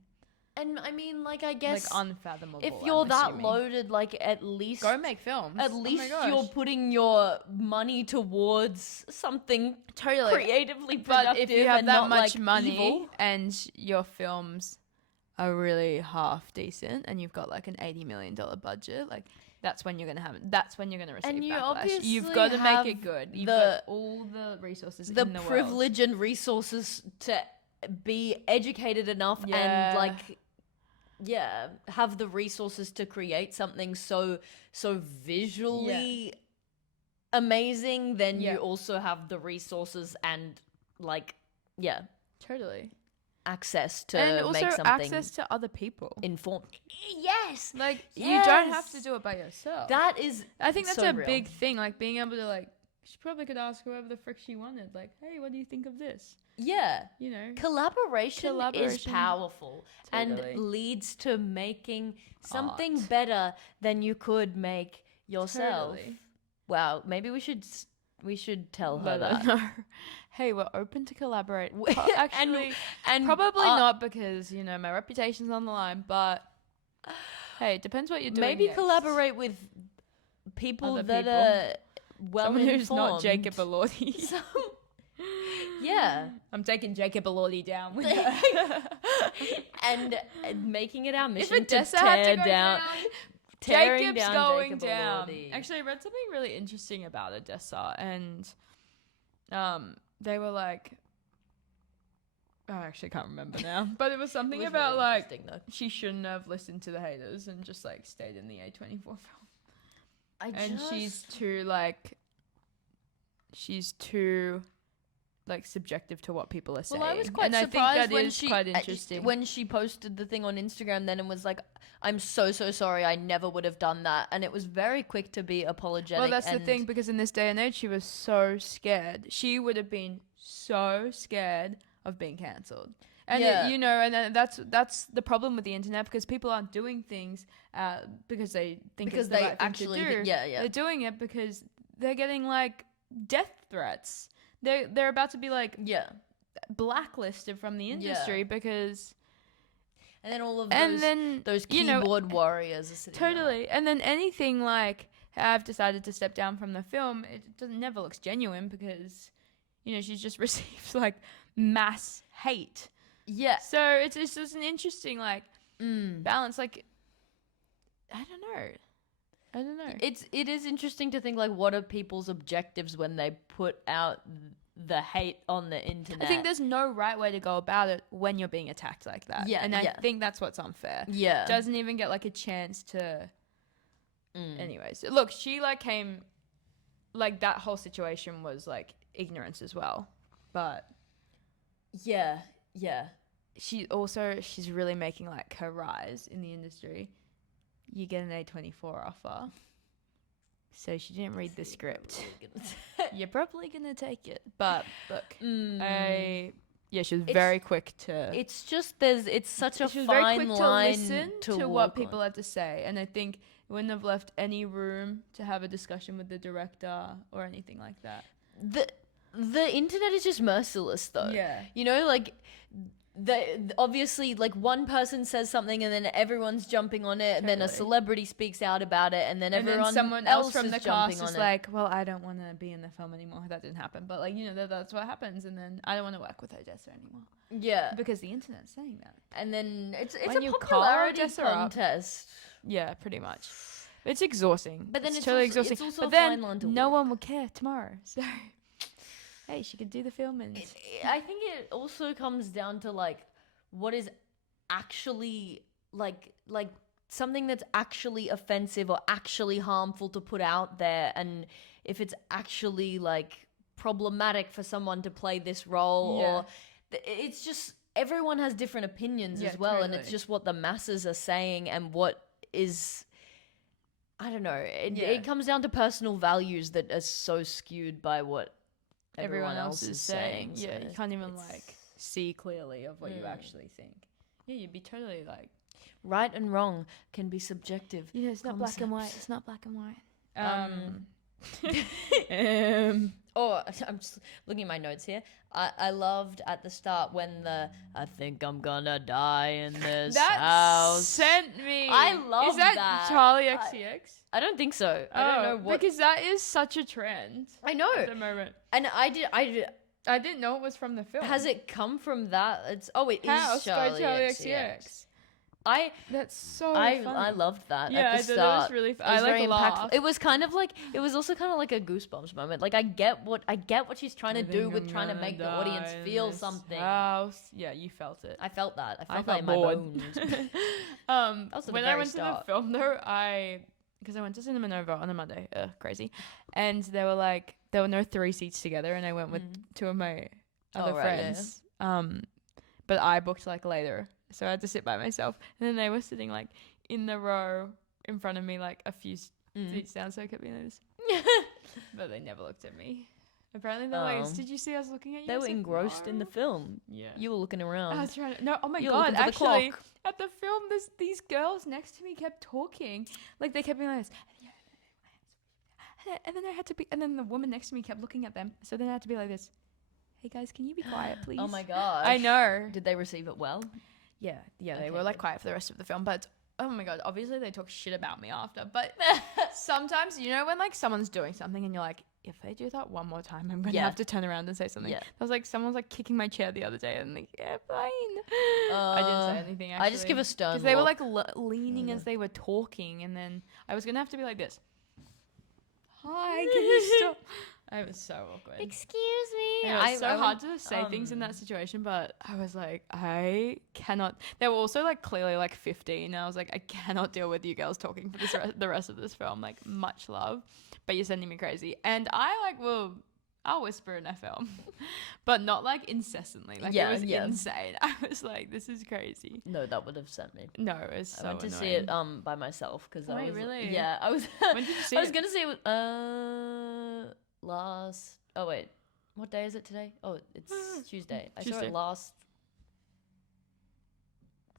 And, I mean, like, I guess... Like, unfathomable, if you're that loaded, like, at least... Go make films. At least you're putting your money towards something creatively productive. But if you have that much money evil, and your films... are really half decent and you've got like an $80 million budget, like that's when you're gonna receive backlash. You've got to make it good. You've got all the resources in the world. The privilege and resources to be educated enough and like have the resources to create something so visually amazing, then you also have the resources and like totally access to and also make something access to other people informed. Yes, like you don't have to do it by yourself. That is, I think that's so a real. big thing. Like being able to like, she probably could ask whoever the frick she wanted. Like, hey, what do you think of this? Yeah, collaboration is powerful and leads to making something better than you could make yourself. Wow, maybe we should tell her that. No. Hey, we're open to collaborate. Actually, and probably not because, my reputation's on the line, but hey, it depends what you're doing. Maybe next. Collaborate with people Other that people. are well-informed. Someone who's not Jacob Elordi. Yeah. I'm taking Jacob Elordi down with and making it our mission if Odessa to had to go down... Jacob's going Jacob down. Elordi. Actually, I read something really interesting about Odessa, and they were like, I actually can't remember now, but it was something about really like she shouldn't have listened to the haters and just like stayed in the A24 film. She's too like subjective to what people are saying. Well, I was quite surprised when she posted the thing on Instagram then and was like, I'm so sorry, I never would have done that. And it was very quick to be apologetic. Well, that's the thing, because in this day and age, she was so scared. She would have been so scared of being cancelled. And and that's the problem with the internet, because people aren't doing things because they think it's the right thing to do. They're doing it because they're getting like death threats. They're about to be like blacklisted from the industry because. And then all of those keyboard warriors are sitting totally. And then anything like, I've decided to step down from the film, it never looks genuine because, she's just received like mass hate. Yeah. So it's just an interesting like balance. Like, I don't know. It is interesting to think like, what are people's objectives when they put out the hate on the internet? I think there's no right way to go about it when you're being attacked like that. Yeah, and I think that's what's unfair. Yeah, doesn't even get like a chance to. Anyways, look, she like came, like that whole situation was like ignorance as well, but yeah, she's really making like her rise in the industry. You get an A24 offer. So she didn't read the script. You're probably gonna take it, but look, she was very quick to. It's just it's such a fine line to listen to what people had to say, and I think it wouldn't have left any room to have a discussion with the director or anything like that. The internet is just merciless, though. Yeah, like obviously like one person says something and then everyone's jumping on it, and then a celebrity speaks out about it, and then everyone then someone else from is the jumping cast on is it. like, well, I don't want to be in the film anymore. That didn't happen, but like, you know, that's what happens, and then I don't want to work with Odessa anymore. Yeah, because the internet's saying that. And then it's when a you popularity contest. Yeah, pretty much. It's exhausting. But then it's totally also, exhausting. It's also but a then fine line to no walk. one will care tomorrow. So hey, she could do the film, and I think it also comes down to like what is actually like something that's actually offensive or actually harmful to put out there, and if it's actually like problematic for someone to play this role, or it's just everyone has different opinions as well, and it's just what the masses are saying and what is, I don't know, it comes down to personal values that are so skewed by what everyone else is saying. Yeah, so you can't even like see clearly of what you actually think. Yeah, you'd be totally like, right and wrong can be subjective. You know, it's not black and white. It's not black and white. Oh, I'm just looking at my notes here. I loved at the start when I think I'm gonna die in this house. Sent me. I love Is that Charlie XCX? I don't think so. I don't know what. Because that is such a trend. I know. At the moment. And I didn't know it was from the film. Has it come from that? It is Charlie XCX. That's so funny. I loved that. Yeah, at the start. That was really fun. I like laughed. It was kind of like, it was also kind of like a Goosebumps moment. Like I get what she's trying to do with trying to make the audience feel something. House. Yeah, you felt it. I felt that. I felt that in my bones. When I went to the film though, because I went to Cinema Nova on a Monday, crazy, and there were no 3 seats together, and I went with 2 of my other friends. Yeah. But I booked like later. So I had to sit by myself. And then they were sitting like in the row in front of me, like a few seats down. So I kept being like this. But they never looked at me. Apparently they're like, did you see us looking at you? They were engrossed in the film. Yeah. You were looking around. I was trying to... No, oh my God. Actually, at the film, these girls next to me kept talking. Like they kept being like this. And then I had to be... And then the woman next to me kept looking at them. So then I had to be like this. Hey guys, can you be quiet, please? Oh my God. I know. Did they receive it well? Yeah, they were like quiet for the rest of the film, but oh my God, obviously they talk shit about me after, but sometimes, you know, when like someone's doing something and you're like, if they do that one more time, I'm going to have to turn around and say something. Yeah. I was like, someone was like kicking my chair the other day and like, yeah, fine. I didn't say anything actually. I just give a stern because they were like leaning as they were talking, and then I was going to have to be like this. Hi, can you stop? I was so awkward. Excuse me. It was so hard to say things in that situation, but I was like, I cannot. They were also like clearly like 15. And I was like, I cannot deal with you girls talking for the rest of this film. Like, much love, but you're sending me crazy. And I like I'll whisper in a film, but not like incessantly. Like it was insane. I was like, this is crazy. No, that would have sent me. No, it was so I went to annoying. see it by myself because I was really. Yeah, I was. When did you see it? I was gonna say it what day is it today? Oh, it's Tuesday. I saw it last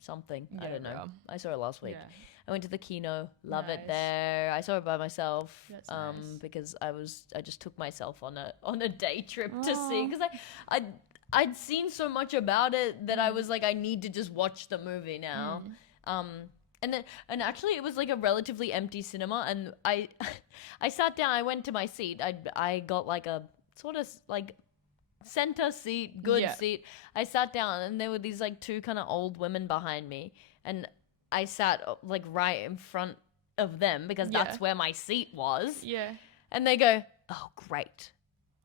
something. I don't know. Bro. I saw it last week. Yeah. I went to the Kino, love it there. I saw it by myself. That's nice. Because I just took myself on a day trip to see, because I'd seen so much about it that I was like, I need to just watch the movie now. And actually it was like a relatively empty cinema, and I sat down, I went to my seat. I got like a sort of like center seat, good seat. I sat down and there were these like 2 kind of old women behind me, and I sat like right in front of them because that's where my seat was. Yeah. And they go, "Oh, great."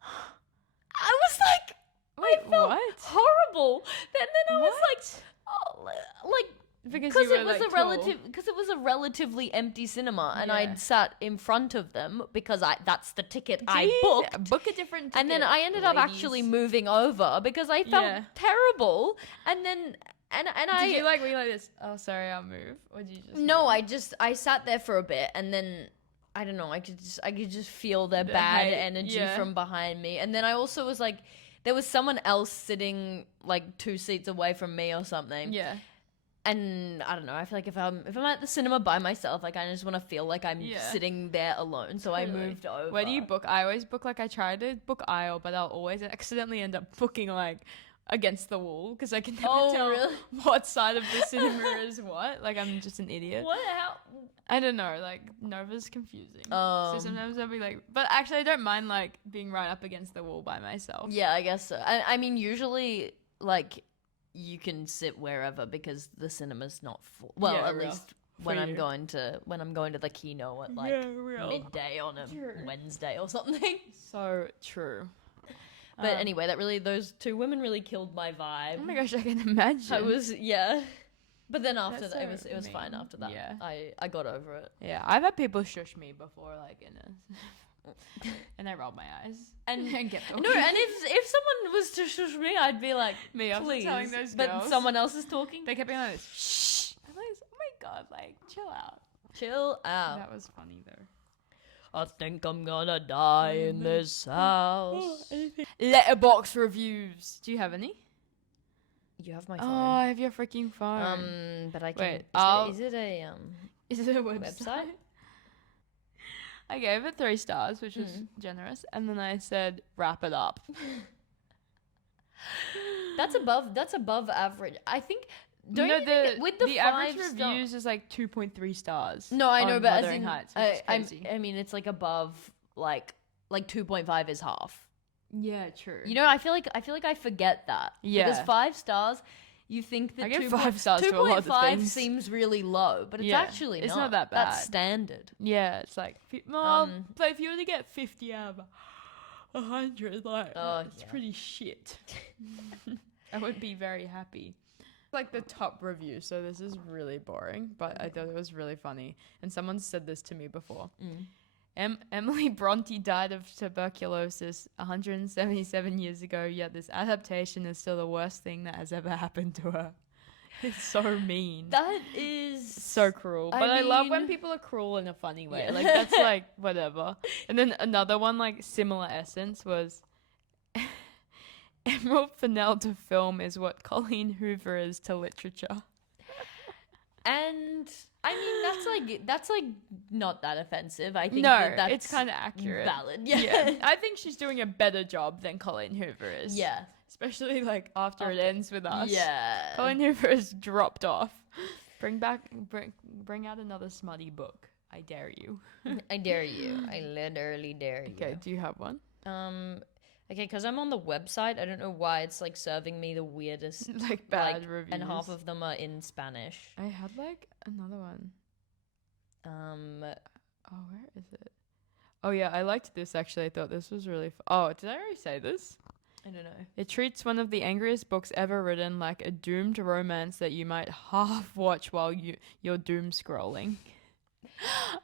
I was like, wait, I felt what? horrible. Then I was like, oh, like, because it was a relatively empty cinema, and I'd sat in front of them because that's the ticket I booked. Book a different ticket. And then I ended up actually moving over because I felt terrible. And then and did you like, were you like this? Oh, sorry, I'll move. Or did you just? No, I sat there for a bit, and then I don't know. I could just feel their bad energy from behind me, and then I also was like, there was someone else sitting like 2 seats away from me or something. Yeah. And I don't know, I feel like if I'm at the cinema by myself, like I just want to feel like I'm sitting there alone. So I moved over. Where do you book? I always book, like I try to book aisle, but I'll always accidentally end up booking like against the wall because I can never tell what side of the cinema is what. Like, I'm just an idiot. What? How? I don't know. Like, Nova's confusing. So sometimes I'll be like, but actually, I don't mind like being right up against the wall by myself. Yeah, I guess so. I mean, usually, like, you can sit wherever because the cinema's not full. Well, at least when I'm going to the Kino at like midday on a Wednesday or something. So true. But anyway, those two women really killed my vibe. Oh my gosh, I can imagine. But then after that, it was fine after that. Yeah. I got over it. Yeah, I've had people shush me before, like and I rolled my eyes and get talking. No, and if someone was to shush me, I'd be like, me after please. telling those girls. But someone else is talking. They kept being like this. Shh. I'm like, oh my god, like chill out. Chill out. That was funny though. I think I'm gonna die in this house. Letterbox reviews. Do you have any? You have my phone. Oh, I have your freaking phone. But I can. Wait, is it a website? I gave it 3 stars, which was generous, and then I said, "Wrap it up." That's above average. I think. With the average reviews is like 2.3 stars. No, I know, but Wuthering Heights, which is crazy. I mean, it's like above like 2.5 is half. Yeah, true. You know, I feel like I forget that. Yeah. Because 5 stars, you think that I give 5 stars to a lot of 2.5 things. seems really low, but it's actually it's not that bad. That's standard. Yeah, it's like, but if you were to get 50 out of 100, like, it's pretty shit. I would be very happy. Like the top review, so this is really boring, but I thought it was really funny. And someone said this to me before. Emily Bronte died of tuberculosis 177 years ago, yet this adaptation is still the worst thing that has ever happened to her. It's so mean. That is so cruel. But I love when people are cruel in a funny way. Yeah. Like, that's like, whatever. And then another one, like, similar essence was... Emerald Fennell to film is what Colleen Hoover is to literature. And I mean that's like not that offensive. I think that's it's kind of accurate. Valid. Yeah. I think she's doing a better job than Colleen Hoover is. Yeah. Especially like after it ends with us. Yeah. Colleen Hoover has dropped off. Bring out another smutty book. I dare you. I dare you. I literally dare you. Okay, do you have one? Okay, because I'm on the website, I don't know why it's like serving me the weirdest like bad reviews, and half of them are in Spanish. I had like another one. Where is it? Oh yeah, I liked this actually. I thought this was really did I already say this? I don't know. It treats one of the angriest books ever written like a doomed romance that you might half watch while you're doom scrolling.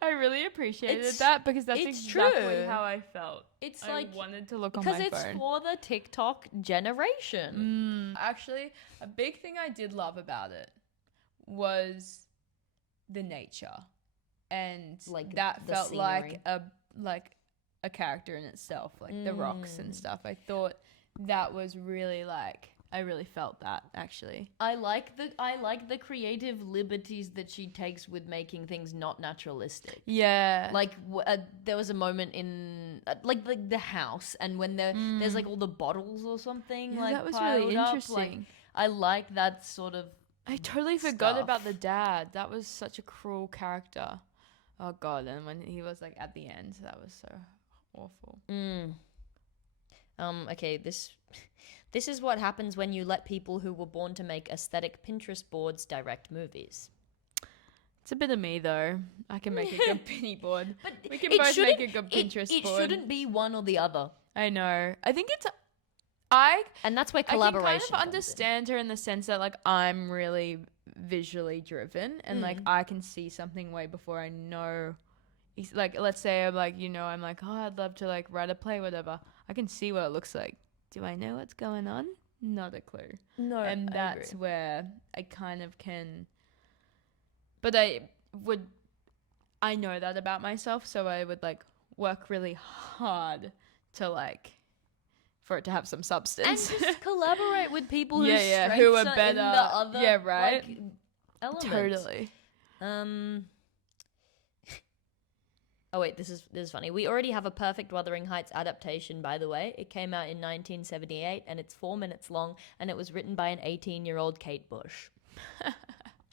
I really appreciated that because that's exactly how I felt. It's I like wanted to look on my phone. Because it's for the TikTok generation. Actually, a big thing I did love about it was the nature, and like that felt scenery. like a character in itself, like the rocks and stuff. I thought that was really like. I really felt that actually. I like the creative liberties that she takes with making things not naturalistic. Yeah. Like there was a moment in like the house, and when there's like all the bottles or something like that was piled really up, interesting. Like, I like that sort of. I totally forgot about the dad. That was such a cruel character. Oh god! And when he was like at the end, that was so awful. Okay, this is what happens when you let people who were born to make aesthetic Pinterest boards direct movies. It's a bit of me though. I can make a good penny board. But we can both make a good Pinterest board. It shouldn't be one or the other. I know. I think it's and that's where collaboration I can kind of understand her in the sense that like I'm really visually driven and like I can see something way before I know. Like let's say I'm like, I'm like, oh, I'd love to like write a play, whatever. I can see what it looks like. Do I know what's going on? Not a clue. No, and that's where I kind of can. But I know that about myself, so I would like work really hard to like for it to have some substance and just collaborate with people who who are better. In the other, Like, elements. Totally. Oh wait, this is funny. We already have a perfect Wuthering Heights adaptation, by the way. It came out in 1978 and it's 4 minutes long and it was written by an 18-year-old Kate Bush.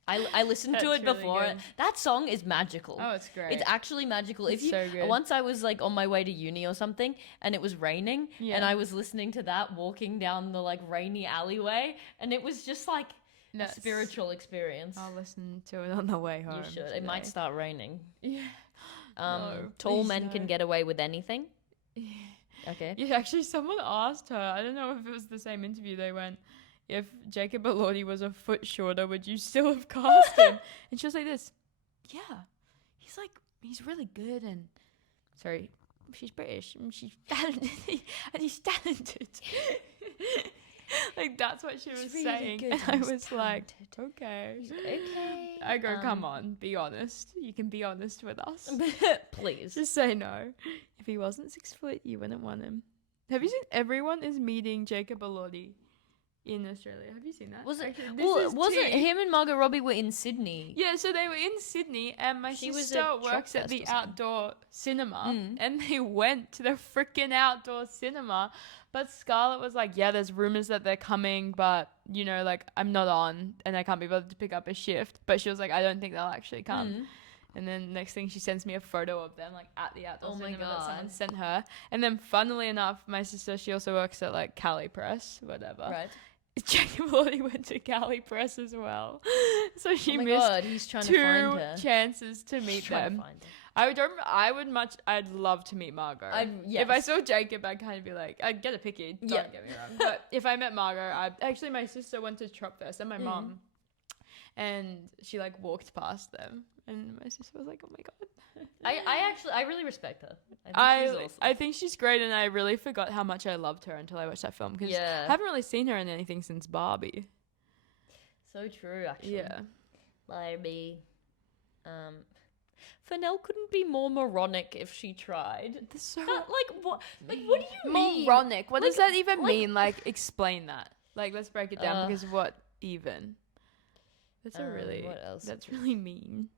I listened to it before. Really that song is magical. Oh, it's great. It's actually magical. It's so good. Once I was like on my way to uni or something and it was raining and I was listening to that walking down the like rainy alleyway and it was just like a spiritual experience. I'll listen to it on the way home. You should. Today. It might start raining. Yeah. Tall men can get away with anything. Okay. Yeah, actually, someone asked her. I don't know if it was the same interview. They went, "If Jacob Elordi was a foot shorter, would you still have cast him?" And she was like, "This, yeah, he's really good." And sorry, she's British and she's talented, and he's talented. Like that's what she was really saying, good and I was talented. like, "Okay, Okay. I go, come on, be honest. You can be honest with us. Please. Just say no. If he wasn't 6 foot, you wouldn't want him." Have you seen Everyone is Meeting Jacob Elordi in Australia? Have you seen that? Was it? Okay, Wasn't him and Margot Robbie were in Sydney? Yeah, so they were in Sydney, and my She was sister at works at Truckfest the or something. outdoor cinema, and they went to the freaking outdoor cinema. But Scarlett was like, "Yeah, there's rumors that they're coming, but you know, like I'm not on, and I can't be bothered to pick up a shift." But she was like, "I don't think they'll actually come." And then next thing she sends me a photo of them like at the outdoor cinema that someone sent her. And then funnily enough, my sister, she also works at like Cali Press, whatever. Right. Jacob Elordi went to Cali Press as well. So she missed He's trying two to find her. chances to meet them. Find her. I'd love to meet Margot. Yes. If I saw Jacob, I'd kind of be like, I'd get a picky, don't get me wrong. But if I met Margot, actually my sister went to Truckfest and my mum, and she like walked past them. And my sister was like, "Oh my god." I really respect her. I think she's awesome. I think she's great, and I really forgot how much I loved her until I watched that film because I haven't really seen her in anything since Barbie. So true, actually. Yeah. Barbie. Fennell couldn't be more moronic if she tried. What? Like, what do you mean? Moronic. What does that even mean? Like, explain that. Like, let's break it down because what even? That's what else? That's really mean.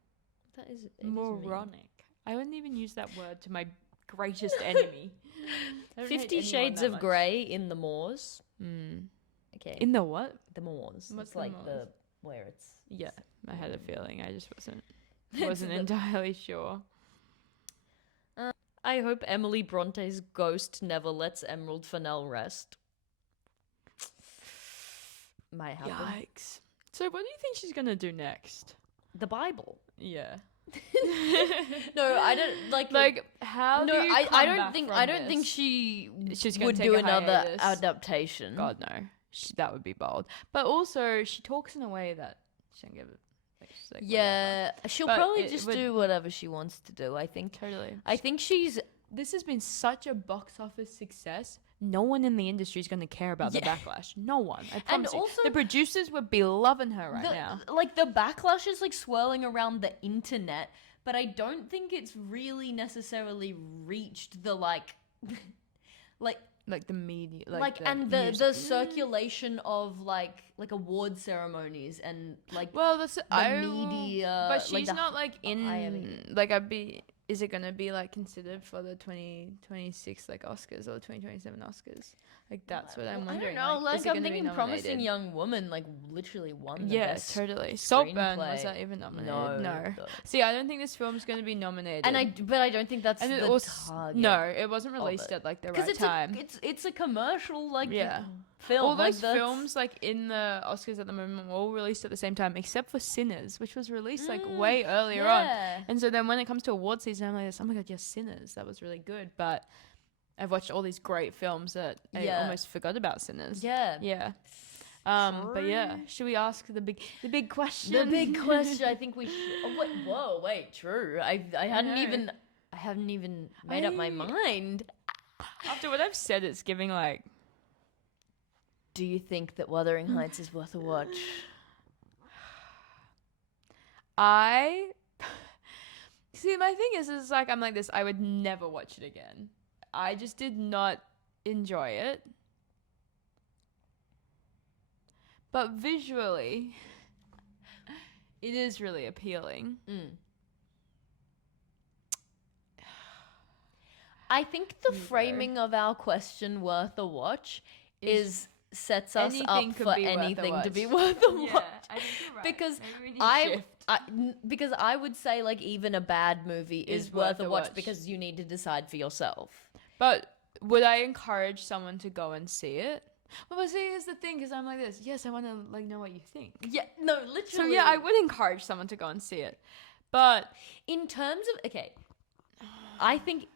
That is moronic. I wouldn't even use that word to my greatest enemy. 50 Shades of Grey in the Moors. Okay. In the what? The Moors. What's it's the like Moors? where it's. Yeah, I had a feeling. I just wasn't entirely sure. I hope Emily Bronte's ghost never lets Emerald Fennell rest. Might happen. Yikes. So what do you think she's gonna do next? The Bible. Yeah. No, I don't like how. No, I don't think she's would do another adaptation. God no, that would be bold. But also, she talks in a way that she don't give it. She'll probably just do whatever she wants to do. I think totally. I think this has been such a box office success. No one in the industry is going to care about the backlash. No one. I promise you. Also, the producers would be loving her now. Like, the backlash is, like, swirling around the internet, but I don't think it's really necessarily reached the, like the media. The circulation of, like award ceremonies and, like, media. But she's not, like, in... Like, is it gonna be like considered for the 2026 like Oscars or 2027 Oscars? Like that's what I'm wondering. I don't know. Like I'm thinking Promising Young Woman like literally won the best totally. Saltburn was that even nominated? No. See, I don't think this film's gonna be nominated. But I don't think that's the target. No, it wasn't released at like the right time. It's a commercial film. All those films like in the Oscars at the moment were all released at the same time, except for Sinners, which was released like way earlier on. And so then when it comes to award season, I'm like, oh my god, yes, Sinners, that was really good. But I've watched all these great films that I almost forgot about Sinners. Yeah. But yeah, should we ask the big question? The big question. I think we should. Wait. True. I hadn't even made up my mind. After what I've said, it's giving like. Do you think that Wuthering Heights is worth a watch? See, my thing is like, I'm like this, I would never watch it again. I just did not enjoy it. But visually, it is really appealing. I think the framing of our question worth a watch sets us up for anything to be worth a watch. Yeah, I think you're right. Because maybe we need to shift. because I would say like even a bad movie is worth a watch because you need to decide for yourself. But would I encourage someone to go and see it? Well, see, here's the thing, because I'm like this. Yes, I want to like know what you think. Yeah, no, literally. So yeah, I would encourage someone to go and see it. But in terms of I think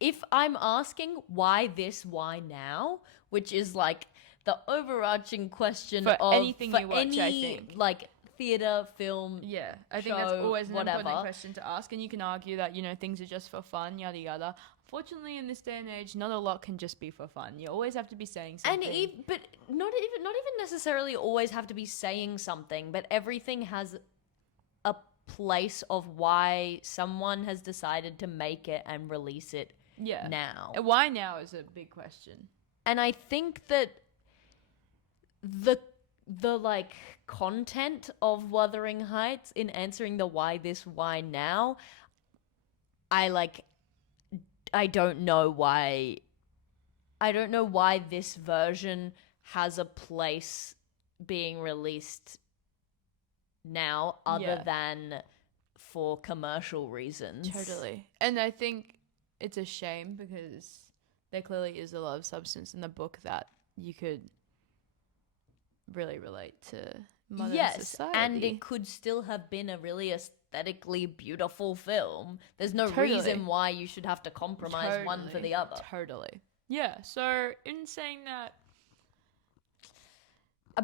if I'm asking why this, why now, which is like the overarching question for of anything for you watch, any, I think. like theater, film, yeah, I think show, that's always an whatever. important question to ask, and you can argue that things are just for fun, yada yada. Fortunately, in this day and age, not a lot can just be for fun. You always have to be saying something. But not even necessarily always have to be saying something, but everything has a place of why someone has decided to make it and release it now. And why now is a big question. And I think that the like content of Wuthering Heights in answering the why this, why now, I don't know why this version has a place being released now other than for commercial reasons. Totally. And I think it's a shame because there clearly is a lot of substance in the book that you could really relate to modern society. And it could still have been a really aesthetically beautiful film. There's no reason why you should have to compromise one for the other. Totally. Yeah, so in saying that...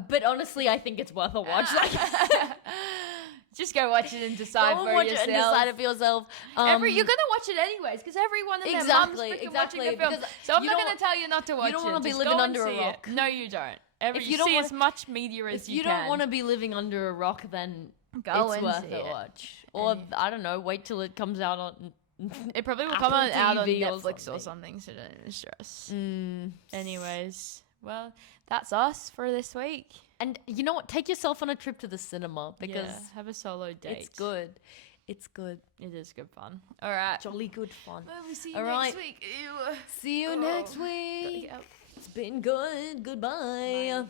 But honestly, I think it's worth a watch. Just go watch it and decide for yourself. And decide it for yourself. You're gonna watch it anyways because everyone in their mum's freaking watching the film. So I'm not gonna tell you not to watch it. You don't want to be living under a rock. No, you don't. If you see as much media as you can. If you don't want to be living under a rock, then it's worth a watch. Or I don't know, wait till it comes out on. It probably will come out on Netflix or something, so don't even stress. Anyways, well, that's us for this week. And you know what? Take yourself on a trip to the cinema because have a solo date. It's good. It's good. It is good fun. All right. Jolly good fun. Well, we see you next week. Ew. See you next week. It's been good. Goodbye. Bye.